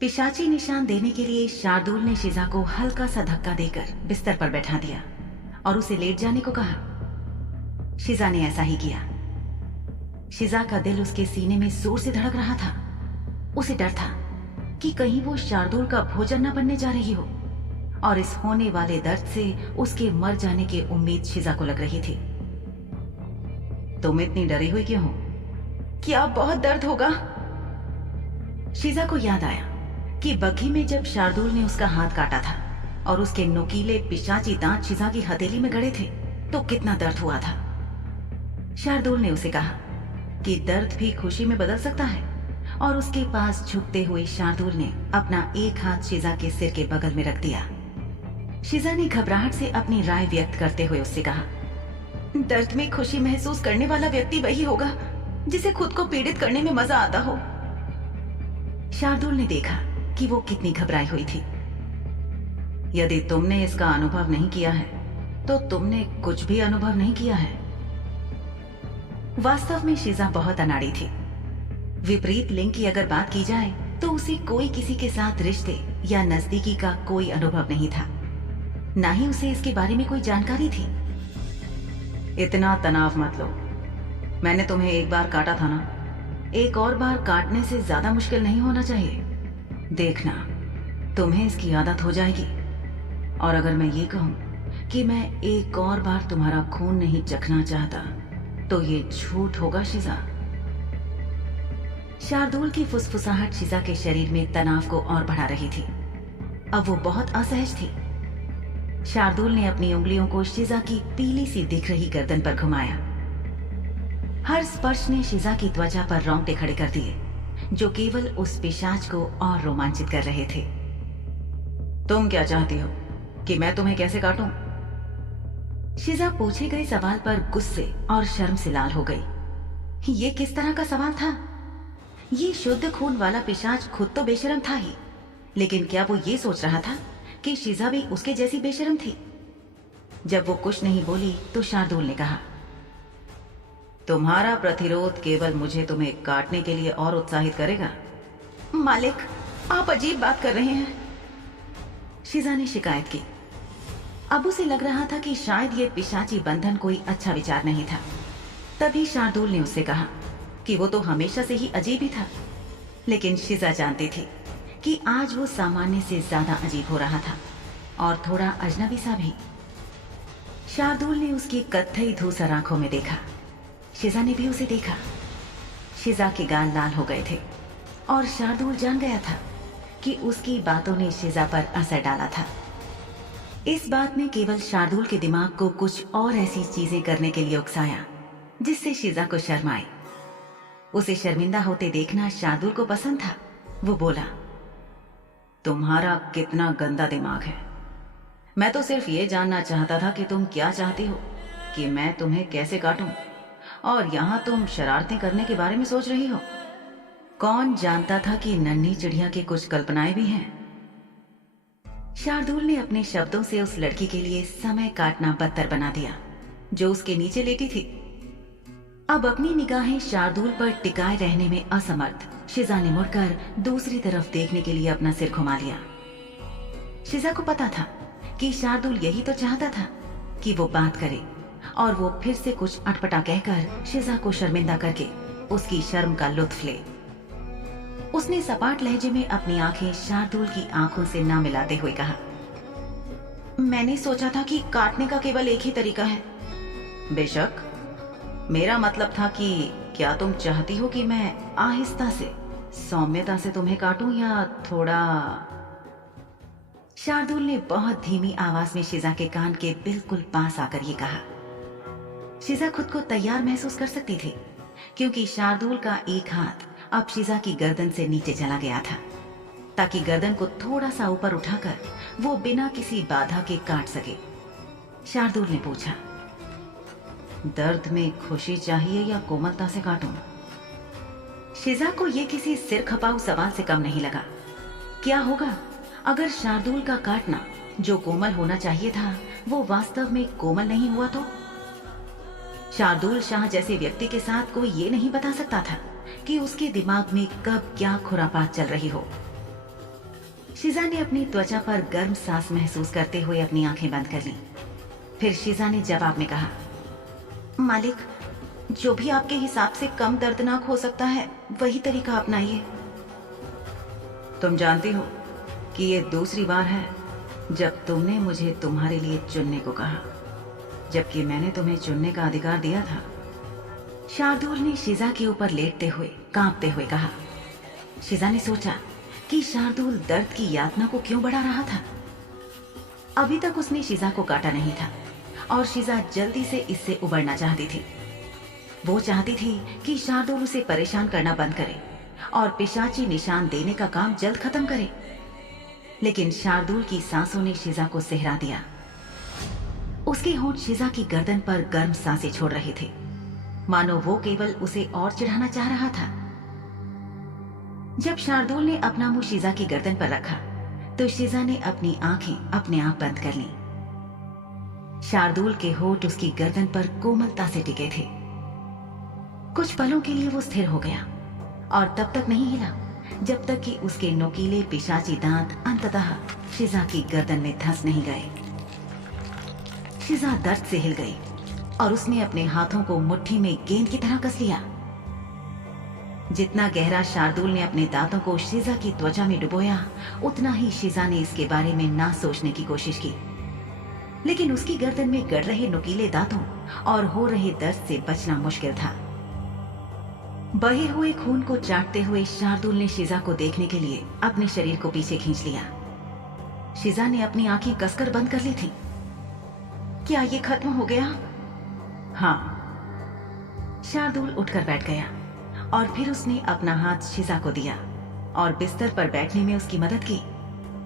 पिशाची निशान देने के लिए शार्दुल ने शिजा को हल्का सा धक्का देकर बिस्तर पर बैठा दिया और उसे लेट जाने को कहा। शिजा ने ऐसा ही किया। शिजा का दिल उसके सीने में जोर से धड़क रहा था। उसे डर था कि कहीं वो शार्दुल का भोजन न बनने जा रही हो, और इस होने वाले दर्द से उसके मर जाने की उम्मीद शिजा को लग रही थी। तुम इतनी डरी हुई क्यों हो? क्या बहुत दर्द होगा? शिजा को याद आया कि बग्घी में जब शार्दुल ने उसका हाथ काटा था और उसके नुकीले पिशाची दांत शिजा की हथेली में गड़े थे तो कितना दर्द हुआ था। शार्दुल ने उसे कहा कि दर्द भी खुशी में बदल सकता है, और उसके पास झुकते हुए शार्दुल ने अपना एक हाथ शिजा के सिर के बगल में रख दिया। शिजा ने घबराहट से अपनी राय व्यक्त करते हुए उससे कहा, दर्द में खुशी महसूस करने वाला व्यक्ति वही होगा जिसे खुद को पीड़ित करने में मजा आता हो। शार्दुल ने देखा कि वो कितनी घबराई हुई थी। यदि तुमने इसका अनुभव नहीं किया है तो तुमने कुछ भी अनुभव नहीं किया है। वास्तव में शिजा बहुत अनाड़ी थी। विपरीत लिंग की अगर बात की जाए तो उसे कोई किसी के साथ रिश्ते या नजदीकी का कोई अनुभव नहीं था, ना ही उसे इसके बारे में कोई जानकारी थी। इतना तनाव मत लो, मैंने तुम्हें एक बार काटा था ना, एक और बार काटने से ज्यादा मुश्किल नहीं होना चाहिए। देखना, तुम्हें इसकी आदत हो जाएगी। और अगर मैं ये कहूं कि मैं एक और बार तुम्हारा खून नहीं चखना चाहता तो ये झूठ होगा शिजा। शार्दुल की फुसफुसाहट शिजा के शरीर में तनाव को और बढ़ा रही थी। अब वो बहुत असहज थी। शार्दुल ने अपनी उंगलियों को शिजा की पीली सी दिख रही गर्दन पर घुमाया। हर स्पर्श ने शिजा की त्वचा पर रोंगटे खड़े कर दिए, जो केवल उस पिशाच को और रोमांचित कर रहे थे। तुम क्या चाहती हो कि मैं तुम्हें कैसे काटूं? शिजा पूछे गए सवाल पर गुस्से और शर्म से लाल हो गई। ये किस तरह का सवाल था? ये शुद्ध खून वाला पिशाच खुद तो बेशर्म था ही, लेकिन क्या वो ये सोच रहा था कि शिजा भी उसके जैसी बेशर्म थी? जब वो कुछ नहीं बोली तो शार्दुल ने कहा, तुम्हारा प्रतिरोध केवल मुझे तुम्हें काटने के लिए और उत्साहित करेगा। मालिक, आप अजीब बात कर रहे हैं, शिजा ने शिकायत की। अब उसे लग रहा था कि शायद ये पिशाची बंधन कोई अच्छा विचार नहीं था। तभी शार्दुल ने उससे कहा कि वो तो हमेशा से ही अजीब ही था, लेकिन शिजा जानती थी कि आज वो सामान्य से ज्यादा अजीब हो रहा था और थोड़ा अजनबी सा भी। शार्दुल ने उसकी कत्थई धूसर आंखों में देखा। शिजा ने भी उसे देखा। शिजा के गाल लाल हो गए थे और शार्दुल जान गया था कि उसकी बातों ने शिजा पर असर डाला था। इस बात ने केवल शार्दुल के दिमाग को कुछ और ऐसी चीजें करने के लिए उकसाया जिससे शिजा को शर्म आई। उसे शर्मिंदा होते देखना शार्दुल को पसंद था। वो बोला, तुम्हारा कितना गंदा दिमाग है। मैं तो सिर्फ ये जानना चाहता था कि तुम क्या चाहती हो, कि मैं तुम्हें कैसे काटूं, और यहाँ तुम शरारतें करने के बारे में सोच रही हो। कौन जानता था कि नन्ही चिड़िया की कुछ कल्पनाएं भी हैं। शार्दुल ने अपने शब्दों से उस लड़की के लिए समय काटना बदतर बना दिया जो उसके नीचे लेटी थी। अब अपनी निगाहें शार्दुल पर टिकाए रहने में असमर्थ शिजा ने मुड़कर दूसरी तरफ देखने के लिए अपना सिर घुमा लिया। शिजा को पता था कि शार्दुल यही तो चाहता था कि वो बात करे और वो फिर से कुछ अटपटा कहकर शिजा को शर्मिंदा करके उसकी शर्म का लुत्फ ले। उसने सपाट लहजे में अपनी आंखें शार्दुल की आंखों से ना मिलाते हुए कहा, मैंने सोचा था कि काटने का केवल एक ही तरीका है। बेशक, मेरा मतलब था कि क्या तुम चाहती हो कि मैं आहिस्ता से, सौम्यता से तुम्हें काटूं या थोड़ा। शार्दुल ने बहुत धीमी आवाज में शिजा के कान के बिल्कुल पास आकर ये कहा। शिजा खुद को तैयार महसूस कर सकती थी क्योंकि शार्दुल का एक हाथ अब शिजा की गर्दन से नीचे चला गया था ताकि गर्दन को थोड़ा सा ऊपर उठाकर वो बिना किसी बाधा के काट सके। शार्दुल ने पूछा, दर्द में खुशी चाहिए या कोमलता से काटूं? शिजा को यह किसी सिर खपाऊ सवाल से कम नहीं लगा। क्या होगा अगर शार्दुल का काटना जो कोमल होना चाहिए था वो वास्तव में कोमल नहीं हुआ तो? शार्दुल शाह जैसे व्यक्ति के साथ कोई ये नहीं बता सकता था कि उसके दिमाग में कब क्या खुरापात चल रही हो। शिजा ने अपनी त्वचा पर गर्म सांस महसूस करते हुए अपनी आंखें बंद कर लीं। फिर शिजा ने जवाब में कहा, मालिक, जो भी आपके हिसाब से कम दर्दनाक हो सकता है वही तरीका अपनाइए। तुम जानती हो कि ये दूसरी बार है जब तुमने मुझे तुम्हारे लिए चुनने को कहा, जबकि मैंने तुम्हें चुनने का अधिकार दिया था। शार्दुल ने शिजा के ऊपर लेटते हुए कांपते हुए कहा। शिजा ने सोचा कि शार्दुल दर्द की यातना को क्यों बढ़ा रहा था। अभी तक उसने शिजा को काटा नहीं था और शिजा जल्दी से इससे उबरना चाहती थी। वो चाहती थी कि शार्दुल उसे परेशान करना बंद करे और पिशाची निशान देने का काम जल्द खत्म करे। लेकिन शार्दुल की सांसों ने शिजा को सहरा दिया। उसके होंठ शिजा की गर्दन पर गर्म सांसें छोड़ रहे थे, मानो वो केवल उसे और चिढ़ाना चाह रहा था। जब शार्दुल ने अपना मुंह शिजा की गर्दन पर रखा तो शिजा ने अपनी आंखें अपने आप बंद कर लीं। शार्दुल के होंठ उसकी गर्दन पर कोमलता से टिके थे। कुछ पलों के लिए वो स्थिर हो गया और तब तक नहीं हिला जब तक कि उसके नुकीले पिशाची दांत अंततः शिजा की गर्दन में धंस नहीं गए। शिजा दर्द से हिल गई और उसने अपने हाथों को मुट्ठी में गेंद की तरह कस लिया। जितना गहरा शार्दुल ने अपने दांतों को शिजा की त्वचा में डुबोया, उतना ही शिजा ने इसके बारे में ना सोचने की कोशिश की। लेकिन उसकी गर्दन में गड़ रहे नुकीले दांतों और हो रहे दर्द से बचना मुश्किल था। बहे हुए खून को चाटते हुए शार्दुल ने शिजा को देखने के लिए अपने शरीर को पीछे खींच लिया। शिजा ने अपनी आंखें कसकर बंद कर ली थी। क्या ये खत्म हो गया? हाँ। शार्दुल उठकर बैठ गया और फिर उसने अपना हाथ शिजा को दिया और बिस्तर पर बैठने में उसकी मदद की।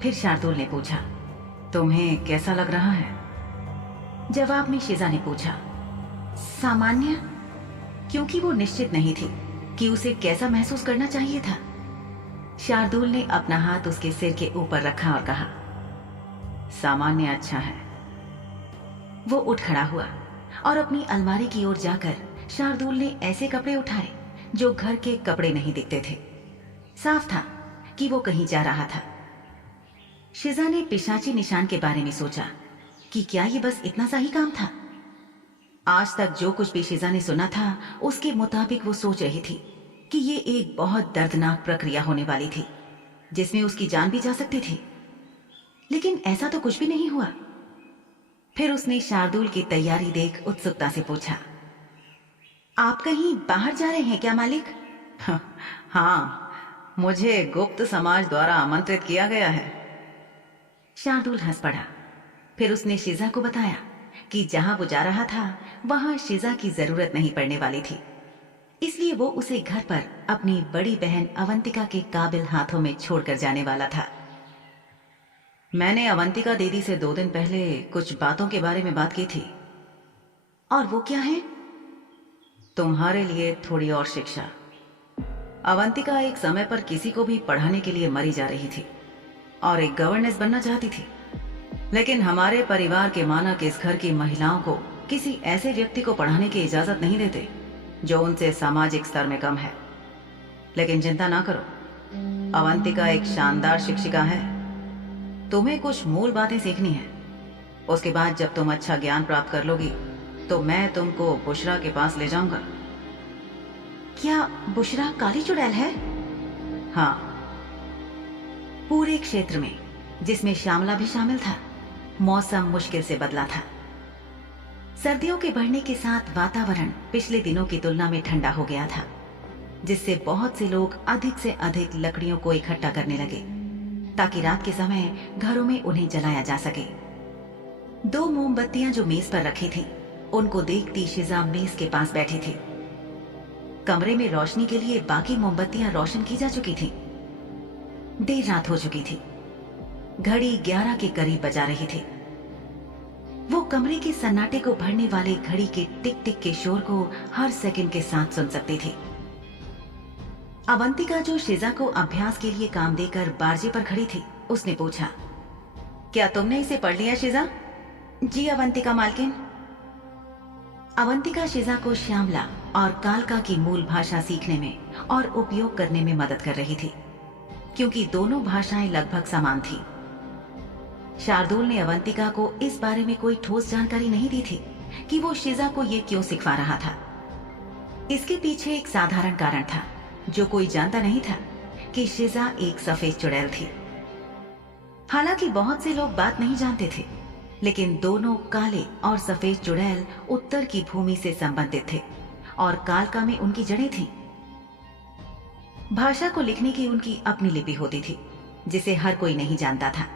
फिर शार्दुल ने पूछा, तुम्हें कैसा लग रहा है? जवाब में शिजा ने पूछा, सामान्य, क्योंकि वो निश्चित नहीं थी कि उसे कैसा महसूस करना चाहिए था। शार्दुल ने अपना हाथ उसके सिर के ऊपर रखा और कहा, सामान्य अच्छा है। वो उठ खड़ा हुआ और अपनी अलमारी की ओर जाकर शार्दुल ने ऐसे कपड़े उठाए जो घर के कपड़े नहीं दिखते थे। साफ था कि वो कहीं जा रहा था। शिजा ने पिशाची निशान के बारे में सोचा कि क्या ये बस इतना सा ही काम था। आज तक जो कुछ भी शिजा ने सुना था उसके मुताबिक वो सोच रही थी कि ये एक बहुत दर्दनाक प्रक्रिया होने वाली थी जिसमें उसकी जान भी जा सकती थी। लेकिन ऐसा तो कुछ भी नहीं हुआ। फिर उसने शार्दुल की तैयारी देख उत्सुकता से पूछा, आप कहीं बाहर जा रहे हैं क्या मालिक? हाँ, मुझे गुप्त समाज द्वारा आमंत्रित किया गया है। शार्दुल हंस पड़ा। फिर उसने शिजा को बताया कि जहां वो जा रहा था वहां शिजा की जरूरत नहीं पड़ने वाली थी, इसलिए वो उसे घर पर अपनी बड़ी बहन अवंतिका के काबिल हाथों में छोड़कर जाने वाला था। मैंने अवंतिका दीदी से 2 दिन पहले कुछ बातों के बारे में बात की थी। और वो क्या है? तुम्हारे लिए थोड़ी और शिक्षा। अवंतिका एक समय पर किसी को भी पढ़ाने के लिए मरी जा रही थी और एक गवर्नेंस बनना चाहती थी। लेकिन हमारे परिवार के मानक इस घर की महिलाओं को किसी ऐसे व्यक्ति को पढ़ाने की इजाजत नहीं देते जो उनसे सामाजिक स्तर में कम है। लेकिन चिंता ना करो, अवंतिका एक शानदार शिक्षिका है। तुम्हें कुछ मूल बातें सीखनी है। उसके बाद जब तुम अच्छा ज्ञान प्राप्त कर लोगी तो मैं तुमको बुशरा के पास ले जाऊंगा। क्या बुशरा काली चुड़ैल है? हाँ। पूरे क्षेत्र में, जिसमें श्यामला भी शामिल था, मौसम मुश्किल से बदला था। सर्दियों के बढ़ने के साथ वातावरण पिछले दिनों की तुलना में ठंडा हो गया था, जिससे बहुत से लोग अधिक से अधिक लकड़ियों को इकट्ठा करने लगे ताकि रात के समय घरों में उन्हें जलाया जा सके। 2 मोमबत्तियां जो मेज पर रखी थी, उनको देखती शिजा मेज के पास बैठी थी। कमरे में रोशनी के लिए बाकी मोमबत्तियां रोशन की जा चुकी थी। देर रात हो चुकी थी। घड़ी 11 के करीब बजा रही थी। वो कमरे के सन्नाटे को भरने वाले घड़ी के टिक टिक के शोर को हर सेकंड के साथ सुन सकती थी। अवंतिका, जो शिजा को अभ्यास के लिए काम देकर बारजे पर खड़ी थी, उसने पूछा, क्या तुमने इसे पढ़ लिया शिजा? जी अवंतिका मालकिन। अवंतिका शिजा को श्यामला और कालका की मूल भाषा सीखने में और उपयोग करने में मदद कर रही थी। क्योंकि दोनों भाषाएं लगभग समान थी। शार्दुल ने अवंतिका को इस बारे में कोई ठोस जानकारी नहीं दी थी कि वो शिजा को ये क्यों सिखा रहा था। इसके पीछे एक साधारण कारण था जो कोई जानता नहीं था कि शिजा एक सफेद चुड़ैल थी। हालांकि बहुत से लोग बात नहीं जानते थे, लेकिन दोनों काले और सफेद चुड़ैल उत्तर की भूमि से संबंधित थे और कालका में उनकी जड़ें थीं। भाषा को लिखने की उनकी अपनी लिपि होती थी जिसे हर कोई नहीं जानता था।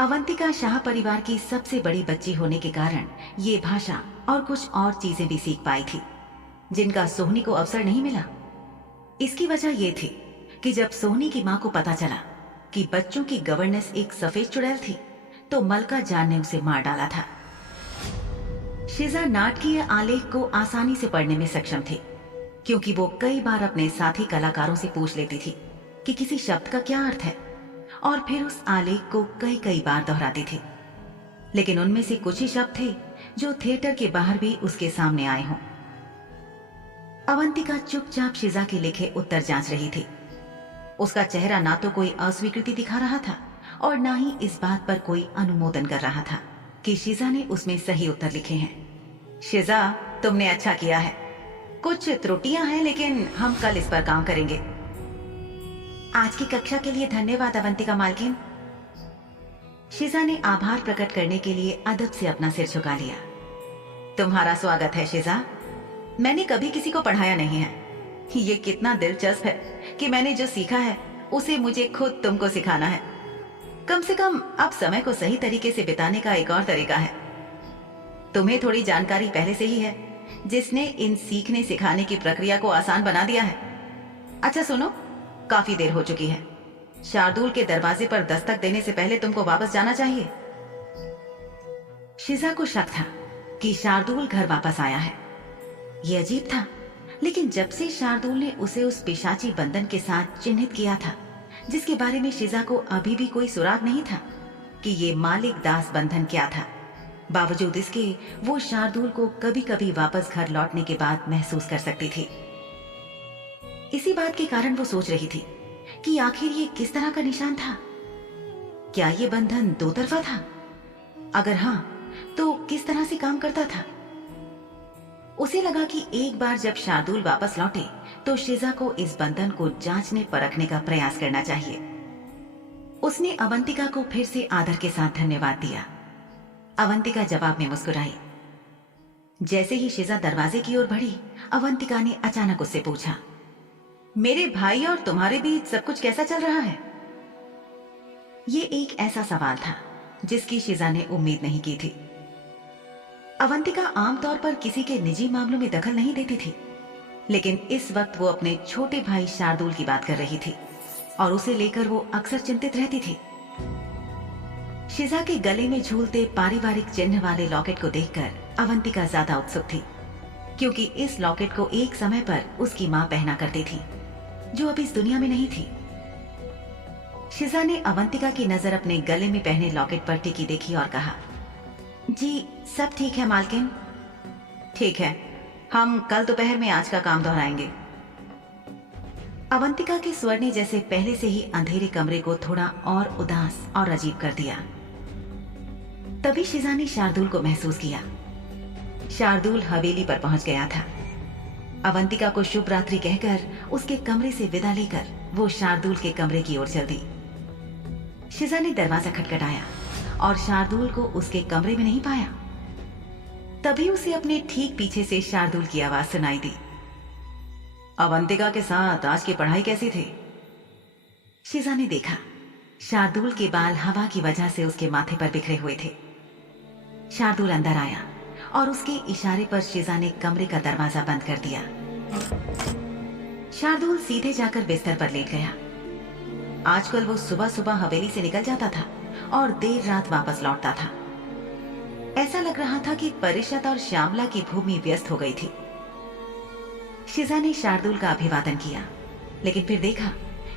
अवंतिका शाह परिवार की सबसे बड़ी बच्ची होने के कारण ये भाषा और कुछ और चीजें भी सीख पाई थी जिनका सोहनी को अवसर नहीं मिला। इसकी वजह यह थी कि जब सोहनी की मां को पता चला कि बच्चों की गवर्नेंस एक सफेद चुड़ैल थी तो मलका जान ने उसे मार डाला था। शिजा नाटकीय आलेख को आसानी से पढ़ने में सक्षम थी क्योंकि वो कई बार अपने साथी कलाकारों से पूछ लेती थी कि किसी शब्द का क्या अर्थ है और फिर उस आलेख को कई कई बार दोहराती थी। लेकिन उनमें से कुछ ही शब्द थे जो थिएटर के बाहर भी उसके सामने आए हों। अवंतिका चुपचाप शिजा के लिखे उत्तर जांच रही थी। उसका चेहरा ना तो कोई अस्वीकृति दिखा रहा था और ना ही इस बात पर कोई अनुमोदन कर रहा था कि शिजा ने उसमें सही उत्तर लिखे हैं। शिजा, तुमने अच्छा किया है। कुछ त्रुटियां हैं लेकिन हम कल इस पर काम करेंगे। आज की कक्षा के लिए धन्यवाद अवंतिका मालकिन। शिजा ने आभार प्रकट करने के लिए अदब से अपना सिर झुका लिया। तुम्हारा स्वागत है शिजा। मैंने कभी किसी को पढ़ाया नहीं है। ये कितना दिलचस्प है कि मैंने जो सीखा है उसे मुझे खुद तुमको सिखाना है। कम से कम अब समय को सही तरीके से बिताने का एक और तरीका है। तुम्हें थोड़ी जानकारी पहले से ही है जिसने इन सीखने सिखाने की प्रक्रिया को आसान बना दिया है। अच्छा सुनो, काफी देर हो चुकी है। शार्दुल के दरवाजे पर दस्तक देने से पहले तुमको वापस जाना चाहिए। शिजा को शक था कि शार्दुल घर वापस आया है। यह अजीब था, लेकिन जब से शार्दुल ने उसे उस पिशाची बंधन के साथ चिन्हित किया था जिसके बारे में शिजा को अभी भी कोई सुराग नहीं था कि ये मालिक दास बंधन क्या था, बावजूद इसके वो शार्दुल को कभी कभी वापस घर लौटने के बाद महसूस कर सकती थी। इसी बात के कारण वो सोच रही थी कि आखिर ये किस तरह का निशान था। क्या ये बंधन दो तरफा था? अगर हां, तो किस तरह से काम करता था? उसे लगा कि एक बार जब शार्दुल वापस लौटे तो शिजा को इस बंधन को जांचने परखने का प्रयास करना चाहिए। उसने अवंतिका को फिर से आदर के साथ धन्यवाद दिया। अवंतिका जवाब में मुस्कुराई। जैसे ही शिजा दरवाजे की ओर बढ़ी, अवंतिका ने अचानक उससे पूछा, मेरे भाई और तुम्हारे बीच सब कुछ कैसा चल रहा है? ये एक ऐसा सवाल था जिसकी शिजा ने उम्मीद नहीं की थी। अवंतिका आमतौर पर किसी के निजी मामलों में दखल नहीं देती थी, लेकिन इस वक्त वो अपने छोटे भाई शार्दुल की बात कर रही थी और उसे लेकर वो अक्सर चिंतित रहती थी। शिजा के गले में झूलते पारिवारिक चिन्ह वाले लॉकेट को देखकर अवंतिका ज्यादा उत्सुक थी, क्योंकि इस लॉकेट को एक समय पर उसकी मां पहना करती थी जो अब इस दुनिया में नहीं थी। शिजा ने अवंतिका की नजर अपने गले में पहने लॉकेट पर टिकी देखी और कहा, जी सब ठीक है मालकिन। ठीक है, हम कल दोपहर में आज का काम दोहराएंगे। अवंतिका के स्वर ने जैसे पहले से ही अंधेरे कमरे को थोड़ा और उदास और अजीब कर दिया। तभी शिजा ने शार्दुल को महसूस किया। शार्दुल हवेली पर पहुंच गया था। अवंतिका को शुभ रात्रि कहकर उसके कमरे से विदा लेकर वो शार्दुल के कमरे की ओर चल दी। शिजा ने दरवाजा खटखटाया और शार्दुल को उसके कमरे में नहीं पाया। तभी उसे अपने ठीक पीछे से शार्दुल की आवाज सुनाई दी। अवंतिका के साथ आज की पढ़ाई कैसी थी? शिजा ने देखा शार्दुल के बाल हवा की वजह से उसके माथे पर बिखरे हुए थे। शार्दुल अंदर आया और उसके इशारे पर शिजा ने कमरे का दरवाजा बंद कर दिया। शार्दुल सीधे जाकर बिस्तर पर लेट गया। आजकल वो सुबह सुबह हवेली से निकल जाता था और देर रात वापस लौटता था। ऐसा लग रहा था कि परिषद और श्यामला की भूमि व्यस्त हो गई थी। शिजा ने शार्दुल का अभिवादन किया, लेकिन फिर देखा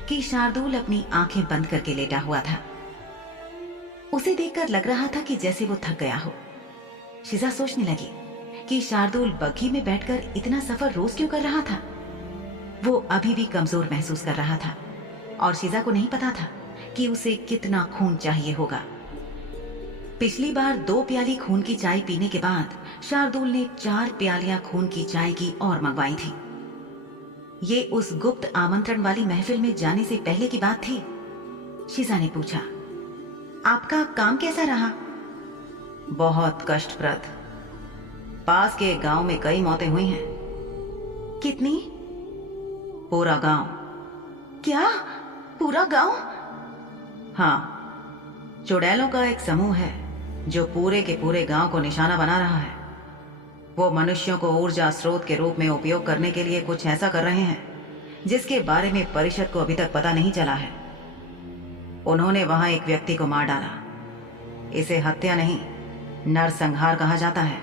कि शार्दुल अपनी आंखें बंद करके लेटा हुआ था। उसे देखकर लग रहा था कि जैसे वो थक गया हो। शिजा सोचने लगी कि शार्दुल बग्घी में बैठकर इतना सफर रोज क्यों कर रहा था। वो अभी भी कमजोर महसूस कर रहा था और शिजा को नहीं पता था कि उसे कितना खून चाहिए होगा। पिछली बार 2 प्याली खून की चाय पीने के बाद शार्दुल ने 4 प्यालियां खून की चाय की और मंगवाई थी। ये उस गुप्त आमंत्रण वाली महफिल में जाने से पहले की बात थी। शिजा ने पूछा, आपका काम कैसा रहा? बहुत कष्टप्रद। पास के एक गांव में कई मौतें हुई हैं। कितनी? पूरा गांव। क्या? पूरा गांव? हाँ, चुड़ैलों का एक समूह है जो पूरे के पूरे गांव को निशाना बना रहा है। वो मनुष्यों को ऊर्जा स्रोत के रूप में उपयोग करने के लिए कुछ ऐसा कर रहे हैं जिसके बारे में परिषद को अभी तक पता नहीं चला है। उन्होंने वहां एक व्यक्ति को मार डाला। इसे हत्या नहीं, नरसंहार कहा जाता है।